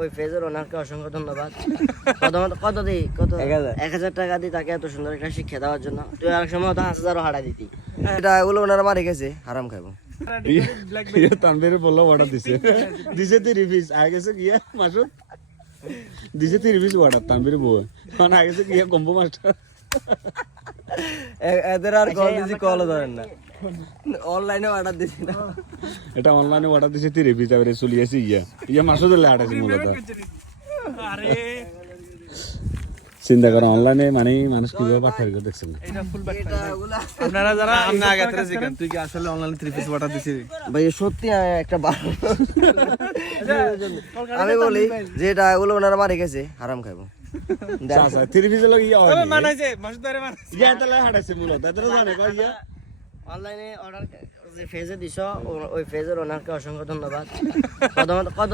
ওই পেজের ওনারকে অসংখ্য ধন্যবাদ। প্রথমত কত 1000 টাকা দিই তাকে এত সুন্দর একটা শিক্ষা দেওয়ার জন্য। তুই আরেক সময় তো 5000 হারা দিতি। এটা ওগুলো ওনারা মারি গেছে, হারাম খাবো। তানভীর বললো অর্ডার দিছে 3 পিস আগে গেছে গিয়া মাসুদ দিছে 3 পিস অর্ডার তানভীর বউ মানে আগে গেছে গিয়া কম্বো মাস্টার এদের আর কল দিছি, কলও ধরেন না, অনলাইনে অর্ডার দিছি না। এটা অনলাইনে অর্ডার দিছে 3 পিস আবার চলে আসি ইয়া মাসুদের লে আটাছি মূলত। আরে চিন্তা করো অনলাইনে মানে মানুষ কিভাবে পাঠাই করে দেখছেন না। এটা ফুল ব্যাক আপনারা যারা আপনি আগে থেকে জিজ্ঞাসা তুই কি আসলে অনলাইনে 3 পিস অর্ডার দিছিস? ভাই সত্যি একটা আমি বলি যে এটা ওগুলো ওনারা মারি গেছে, হারাম খাবো। আচ্ছা 3 পিস লগে ইয়া হয় মানাইছে মাসুদ দারে মানাইছে ইয়া তাহলে হাঁটাছে মূলত এত জানে কই ইয়া অনলাইনে অর্ডার যে ফেজে দিছো ওই ফেজের ওনারকে অসংখ্য ধন্যবাদ। প্রথমত কত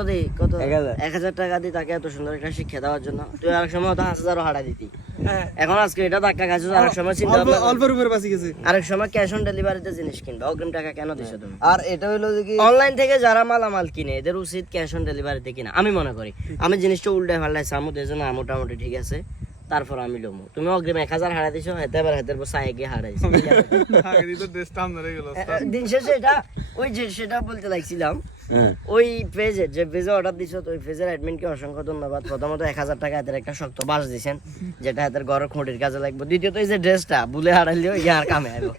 1000 টাকা দিই তাকে এত সুন্দর একটা শিক্ষা দেওয়ার জন্য। তুই আরেক সময় তো 5000 হারা দিতি। এখন আজকে এটা ধাক্কা খাইছিস, আরেক সময় চিন্তা অল্পের উপরে বাঁচি গেছে। আরেক সময় ক্যাশ অন ডেলিভারিতে জিনিস কিনবে, অগ্রিম টাকা কেন দিছো তুমি? আর এটা হইলো যে কি অনলাইন থেকে যারা মালামাল কিনে এদের উচিত ক্যাশ অন ডেলিভারিতে কিনা, আমি মনে করি। আমি জিনিসটা উল্টে ফেললাই সামু দেছে না, মোটামুটি ঠিক আছে, তারপর আমি লমু। তুমি অগ্রিম 1000 হারা দিছো, হেতে এবার হেতের বসায় গিয়ে হারাইছো। আগে দিতো দেশটা আমরে গেল। দিন শেষে এটা ওই যে সেটা বলতে লাগছিলাম, ওই পেজে যে পেজে অর্ডার দিছো তো ওই পেজের অ্যাডমিনকে অসংখ্য ধন্যবাদ। প্রথমত 1000 টাকা এদের একটা শক্ত বাস দিছেন, যেটা এদের ঘরের খুঁটির কাজে লাগবে। দ্বিতীয়ত এই যে ড্রেসটা ভুলে হারাইলেও ইয়ার কামে আইবো।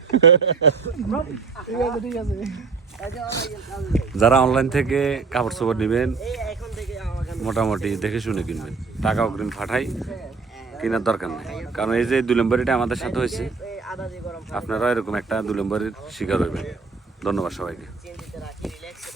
যারা অনলাইন থেকে কাপড় চোপড় নেবেন এই এখন থেকে আমাকে মোটামুটি দেখে শুনে কিনবেন, টাকা অগ্রিম পাঠাই কেনার দরকার নেই। কারণ এই যে 2 নম্বরটা আমাদের সাথে হয়েছে, এই আদা দিয়ে গরম আপনারা এরকম একটা 2 নম্বরের শিকার হইবেন। ধন্যবাদ সবাইকে। চিন্তিত রাখি, রিল্যাক্সে